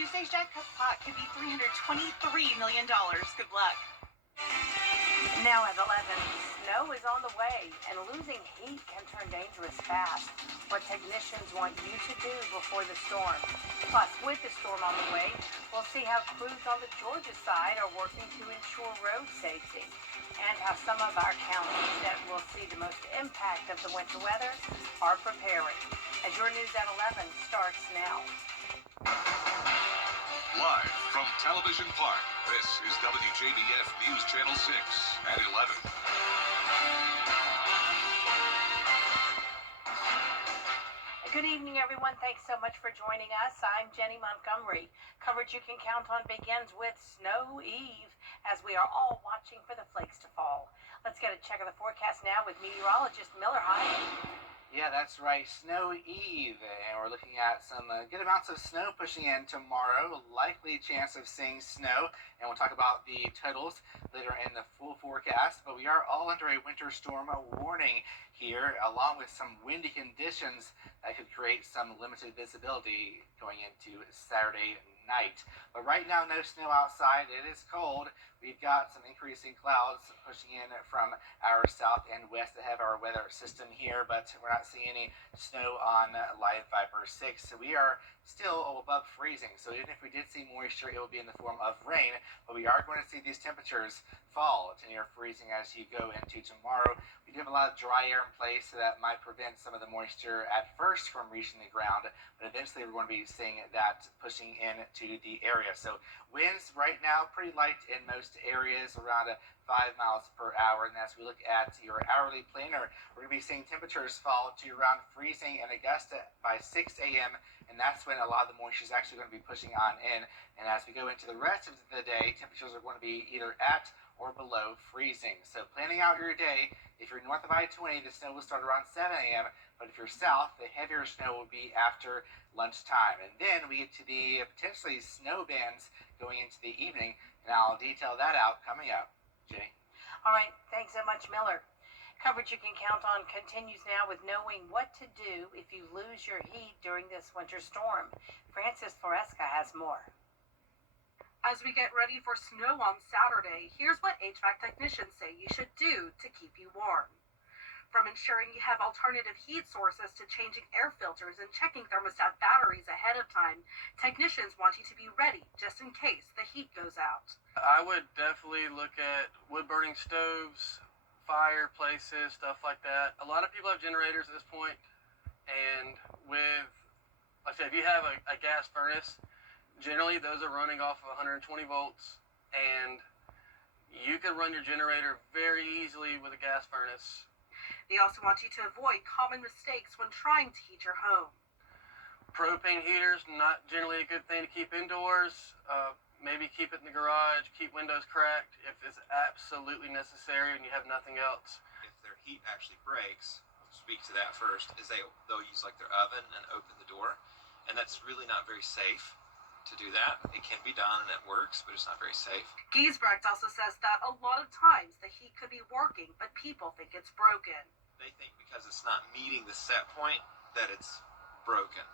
Tuesday's jackpot could be $323 million. Good luck. Now at 11, snow is on the way, and losing heat can turn dangerous fast. What technicians want you to do before the storm. Plus, with the storm on the way, we'll see how crews on the Georgia side are working to ensure road safety, and how some of our counties that will see the most impact of the winter weather are preparing. As your news at 11 starts now. Live from Television Park, this is WJBF News Channel 6 at 11. Good evening, everyone. Thanks so much for joining us. I'm Jenny Montgomery. Coverage you can count on begins with Snow Eve, as we are all watching for the flakes to fall. Let's get a check of the forecast now with meteorologist Miller. Hi. Yeah, that's right. Snow Eve, and we're looking at some good amounts of snow pushing in tomorrow. Likely chance of seeing snow, and we'll talk about the totals later in the full forecast. But we are all under a winter storm warning here, along with some windy conditions that could create some limited visibility going into Saturday night. But right now, no snow outside. It is cold. We've got some increasing clouds pushing in from our south and west to have our weather system here, but we're not seeing any snow on Live Viper 6. So we are still above freezing. So even if we did see moisture, it will be in the form of rain, but we are going to see these temperatures fall to near freezing as you go into tomorrow. We do have a lot of dry air in place, so that might prevent some of the moisture at first from reaching the ground, but eventually we're going to be seeing that pushing into the area. So winds right now pretty light in most areas, around 5 miles per hour. And as we look at your hourly planner, we're going to be seeing temperatures fall to around freezing in Augusta by 6 a.m. And that's when a lot of the moisture is actually going to be pushing on in. And as we go into the rest of the day, temperatures are going to be either at or below freezing. So planning out your day, if you're north of I-20, the snow will start around 7 a.m. But if you're south, the heavier snow will be after lunchtime. And then we get to the potentially snow bands going into the evening. And I'll detail that out coming up. Jenny? All right. Thanks so much, Miller. Coverage you can count on continues now with knowing what to do if you lose your heat during this winter storm. Francis Floresca has more. As we get ready for snow on Saturday, here's what HVAC technicians say you should do to keep you warm. From ensuring you have alternative heat sources to changing air filters and checking thermostat batteries ahead of time, technicians want you to be ready just in case the heat goes out. I would definitely look at wood-burning stoves, fireplaces, stuff like that. A lot of people have generators at this point, and with, like I said, if you have a gas furnace, generally those are running off of 120 volts, and you can run your generator very easily with a gas furnace. They also want you to avoid common mistakes when trying to heat your home. Propane heaters, not generally a good thing to keep indoors. Maybe keep it in the garage, keep windows cracked if it's absolutely necessary and you have nothing else. If their heat actually breaks, we'll speak to that first, is they'll use like their oven and open the door, and that's really not very safe to do that. It can be done and it works, but it's not very safe. Giesbrecht also says that a lot of times the heat could be working, but people think it's broken. They think because it's not meeting the set point that it's broken.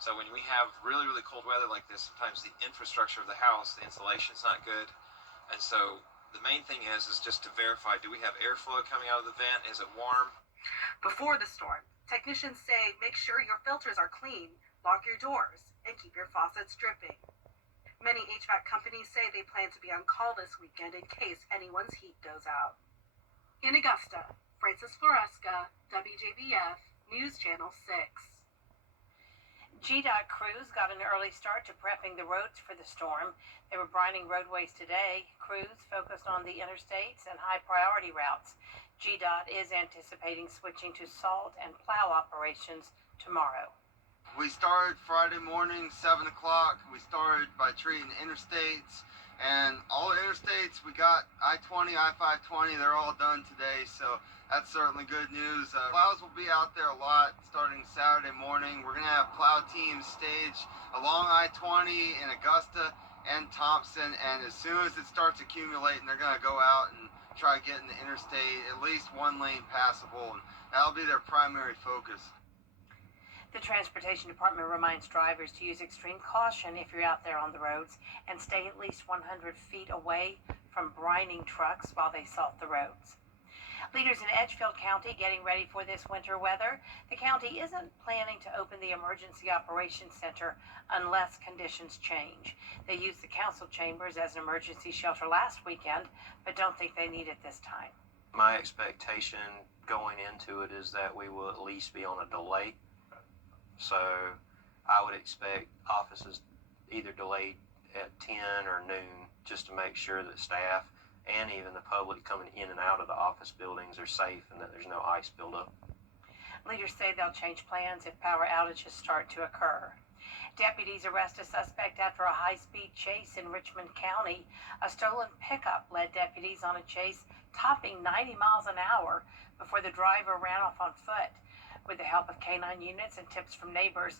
So when we have really, really cold weather like this, sometimes the infrastructure of the house, the insulation's not good. And so the main thing is just to verify, do we have airflow coming out of the vent? Is it warm? Before the storm, technicians say make sure your filters are clean, lock your doors, and keep your faucets dripping. Many HVAC companies say they plan to be on call this weekend in case anyone's heat goes out. In Augusta, Francis Floresca, WJBF, News Channel 6. GDOT crews got an early start to prepping the roads for the storm. They were brining roadways today. Crews focused on the interstates and high-priority routes. GDOT is anticipating switching to salt and plow operations tomorrow. We started Friday morning, 7 o'clock. We started by treating the interstates. And all the interstates, we got I-20, I-520, they're all done today. So that's certainly good news. Plows will be out there a lot starting Saturday morning. We're going to have plow teams staged along I-20 in Augusta and Thompson. And as soon as it starts accumulating, they're going to go out and try getting the interstate at least one lane passable. And that'll be their primary focus. The Transportation Department reminds drivers to use extreme caution if you're out there on the roads and stay at least 100 feet away from brining trucks while they salt the roads. Leaders in Edgefield County getting ready for this winter weather. The county isn't planning to open the Emergency Operations Center unless conditions change. They used the council chambers as an emergency shelter last weekend, but don't think they need it this time. My expectation going into it is that we will at least be on a delay. So I would expect offices either delayed at 10 or noon just to make sure that staff and even the public coming in and out of the office buildings are safe and that there's no ice buildup. Leaders say they'll change plans if power outages start to occur. Deputies arrest a suspect after a high-speed chase in Richmond County. A stolen pickup led deputies on a chase topping 90 miles an hour before the driver ran off on foot. With the help of canine units and tips from neighbors,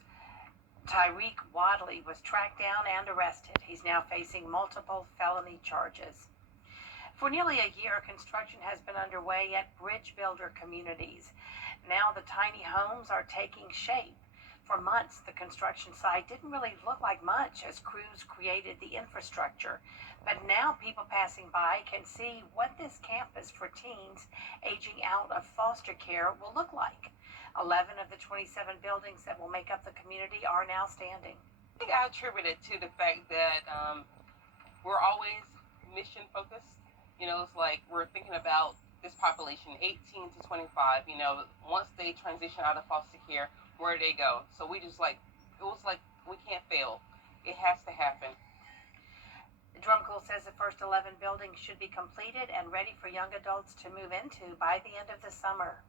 Tyreek Wadley was tracked down and arrested. He's now facing multiple felony charges. For nearly a year, construction has been underway at Bridge Builder Communities. Now the tiny homes are taking shape. For months, the construction site didn't really look like much as crews created the infrastructure. But now people passing by can see what this campus for teens aging out of foster care will look like. 11 of the 27 buildings that will make up the community are now standing. I think I attribute it to the fact that we're always mission focused. You know, it's like we're thinking about this population, 18 to 25, you know, once they transition out of foster care, where do they go? So we just it was like, we can't fail. It has to happen. Drumcool says the first 11 buildings should be completed and ready for young adults to move into by the end of the summer.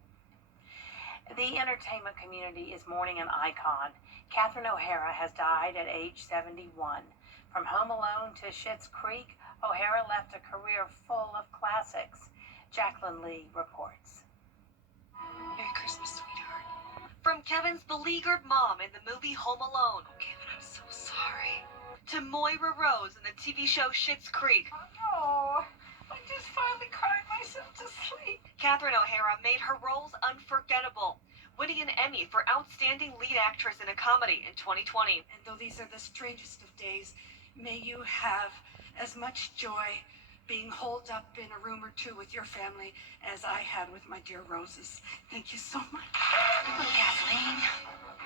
The entertainment community is mourning an icon. Catherine O'Hara has died at age 71. From Home Alone to Schitt's Creek, O'Hara left a career full of classics. Jacqueline Lee reports. Merry Christmas, sweetheart. From Kevin's beleaguered mom in the movie Home Alone, Oh, Kevin, I'm so sorry. to Moira Rose in the TV show Schitt's Creek, Oh, I just finally cried myself to sleep. Catherine O'Hara made her roles unforgettable, winning an Emmy for Outstanding Lead Actress in a Comedy in 2020. And though these are the strangest of days, may you have as much joy being holed up in a room or two with your family as I had with my dear Roses. Thank you so much. Little Kathleen,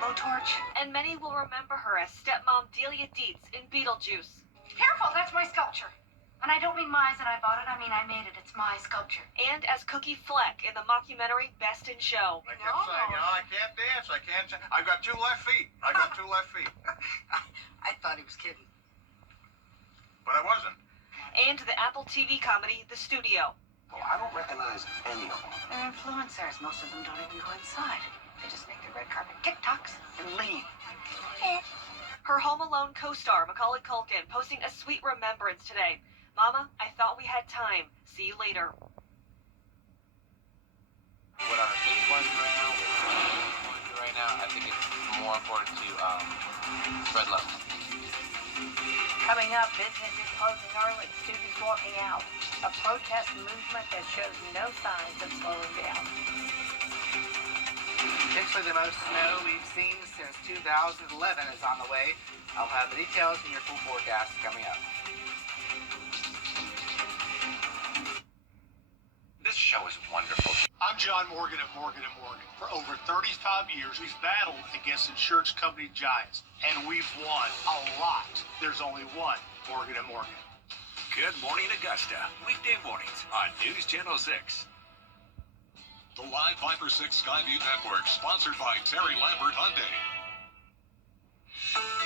blowtorch. And many will remember her as stepmom Delia Dietz in Beetlejuice. Careful, that's my sculpture. And I don't mean mine and I bought it, I mean I made it. It's my sculpture. And as Cookie Fleck in the mockumentary Best in Show. I kept saying, I can't dance, I can't. I've got two left feet. I got two left feet. I thought he was kidding. But I wasn't. And the Apple TV comedy The Studio. Well, I don't recognize any of them. They're influencers. Most of them don't even go inside. They just make their red carpet TikToks and leave. Her Home Alone co-star Macaulay Culkin posting a sweet remembrance today. Mama, I thought we had time. See you later. What our things going through right now, what we're going through right now, I think it's more important to spread love. Coming up, businesses closing early, students walking out. A protest movement that shows no signs of slowing down. Potentially the most snow we've seen since 2011 is on the way. I'll have the details in your full forecast coming up. This show is wonderful. I'm John Morgan at Morgan & Morgan. For over 35 years, we've battled against insurance company giants, and we've won a lot. There's only one Morgan & Morgan. Good morning, Augusta. Weekday mornings on News Channel 6. The live Viper 6 Skyview Network, sponsored by Terry Lambert Hyundai.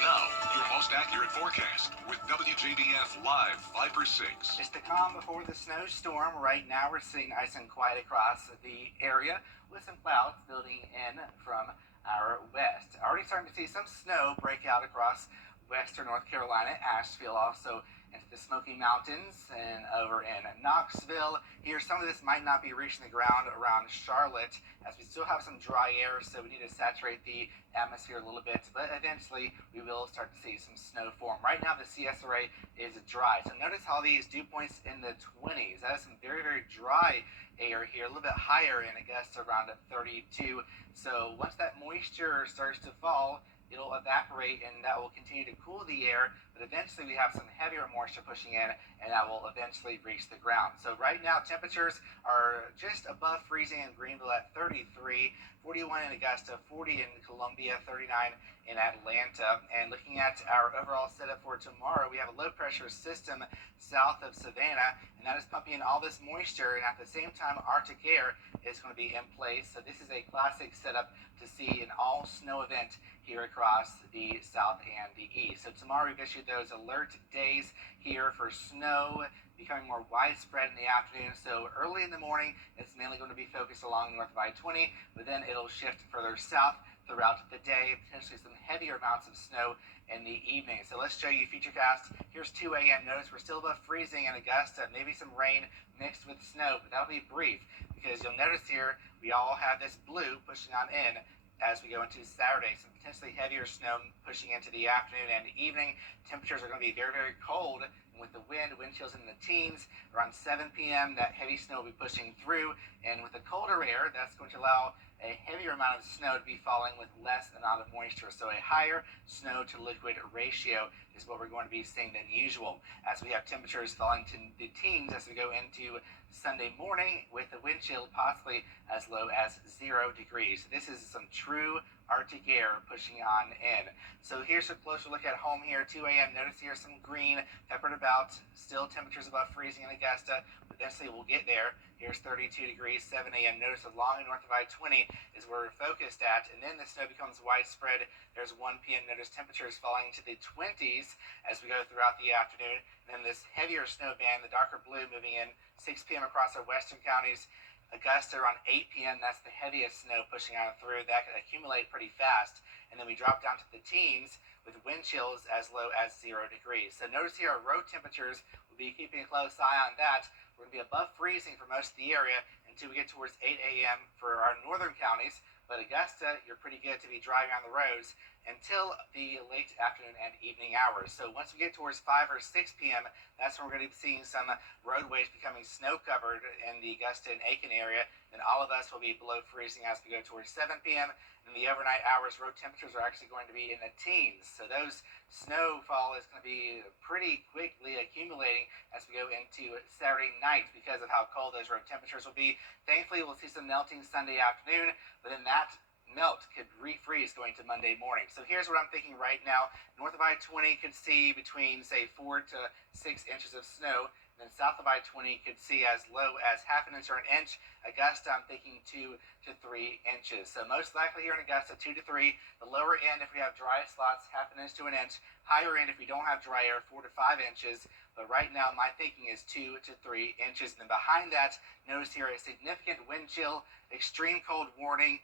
Now, your most accurate forecast with WJBF Live Viper 6. Just the calm before the snowstorm. Right now we're seeing nice and quiet across the area with some clouds building in from our west. Already starting to see some snow break out across western North Carolina. Asheville also into the Smoky Mountains and over in Knoxville. Here, some of this might not be reaching the ground around Charlotte, as we still have some dry air, so we need to saturate the atmosphere a little bit, but eventually we will start to see some snow form. Right now, the CS array is dry, so notice how these dew points in the 20s. That is some very, very dry air here, a little bit higher in Augusta, around 32. So once that moisture starts to fall, it'll evaporate and that will continue to cool the air, but eventually we have some heavier moisture pushing in and that will eventually reach the ground. So right now temperatures are just above freezing in Greenville at 33, 41 in Augusta, 40 in Columbia, 39 in Atlanta. And looking at our overall setup for tomorrow, we have a low pressure system south of Savannah, and that is pumping in all this moisture, and at the same time Arctic air is going to be in place. So this is a classic setup to see an all snow event here across the south and the east. So tomorrow we've issued those alert days here for snow becoming more widespread in the afternoon. So early in the morning, it's mainly going to be focused along north of I-20, but then it'll shift further south throughout the day, potentially some heavier amounts of snow in the evening. So let's show you Futurecast. Here's 2 a.m. Notice we're still above freezing in Augusta, maybe some rain mixed with snow, but that'll be brief because you'll notice here we all have this blue pushing on in as we go into Saturday. Some potentially heavier snow pushing into the afternoon and evening. Temperatures are going to be very, very cold. And with the wind chills in the teens, around 7 p.m., that heavy snow will be pushing through. And with the colder air, that's going to allow a heavier amount of snow to be falling with less amount of moisture. So a higher snow to liquid ratio is what we're going to be seeing than usual, as we have temperatures falling to the teens as we go into Sunday morning, with the wind chill possibly as low as 0 degrees. This is some true Arctic air pushing on in. So here's a closer look at home here, 2 a.m. Notice here some green peppered about, still temperatures above freezing in Augusta, but eventually we'll get there. Here's 32 degrees, 7 a.m. Notice along north of I-20 is where we're focused at, and then the snow becomes widespread. There's 1 p.m. Notice temperatures falling into the 20s as we go throughout the afternoon. And then this heavier snow band, the darker blue, moving in 6 p.m. across our western counties. Augusta around 8 p.m. That's the heaviest snow pushing on through. That could accumulate pretty fast. And then we drop down to the teens with wind chills as low as 0 degrees. So notice here our road temperatures, we'll be keeping a close eye on that. We're going to be above freezing for most of the area until we get towards 8 a.m. for our northern counties. But Augusta, you're pretty good to be driving on the roads until the late afternoon and evening hours. So once we get towards 5 or 6 p.m., that's when we're going to be seeing some roadways becoming snow-covered in the Augusta and Aiken area. Then all of us will be below freezing as we go towards 7 p.m. In the overnight hours, road temperatures are actually going to be in the teens. So those snowfall is going to be pretty quickly accumulating as we go into Saturday night because of how cold those road temperatures will be. Thankfully, we'll see some melting Sunday afternoon, but then that melt could refreeze going to Monday morning. So here's what I'm thinking right now. North of I-20 could see between, say, 4 to 6 inches of snow. Then south of I-20 could see as low as half an inch or an inch. Augusta, I'm thinking 2 to 3 inches. So most likely here in Augusta, 2 to 3. The lower end, if we have dry slots, half an inch to an inch. Higher end, if we don't have dry air, 4 to 5 inches. But right now, my thinking is 2 to 3 inches. And then behind that, notice here a significant wind chill, extreme cold warning,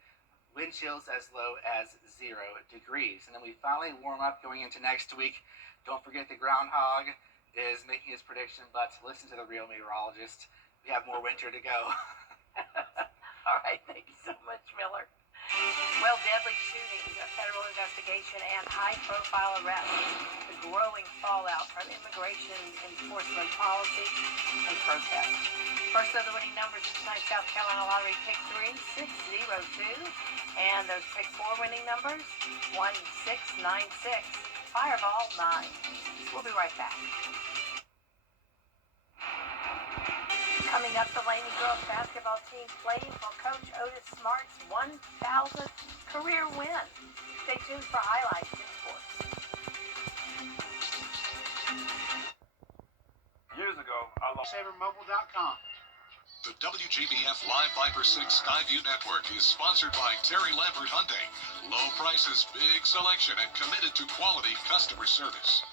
wind chills as low as 0 degrees. And then we finally warm up going into next week. Don't forget the groundhog is making his prediction, but listen to the real meteorologist. We have more winter to go. All right, thank you so much, Miller. Well, deadly shootings, a federal investigation, and high-profile arrests. The growing fallout from immigration enforcement policy and protests. First of the winning numbers in tonight's South Carolina Lottery Pick 3, 602. And those Pick 4 winning numbers, 1696. Fireball 9. We'll be right back. Coming up, the Laney girls basketball team playing for Coach Otis Smart's 1,000th career win. Stay tuned for highlights in sports. Years ago, I lost SaberMobile.com. The WJBF Live Viper 6 Skyview Network is sponsored by Terry Lambert Hyundai. Low prices, big selection, and committed to quality customer service.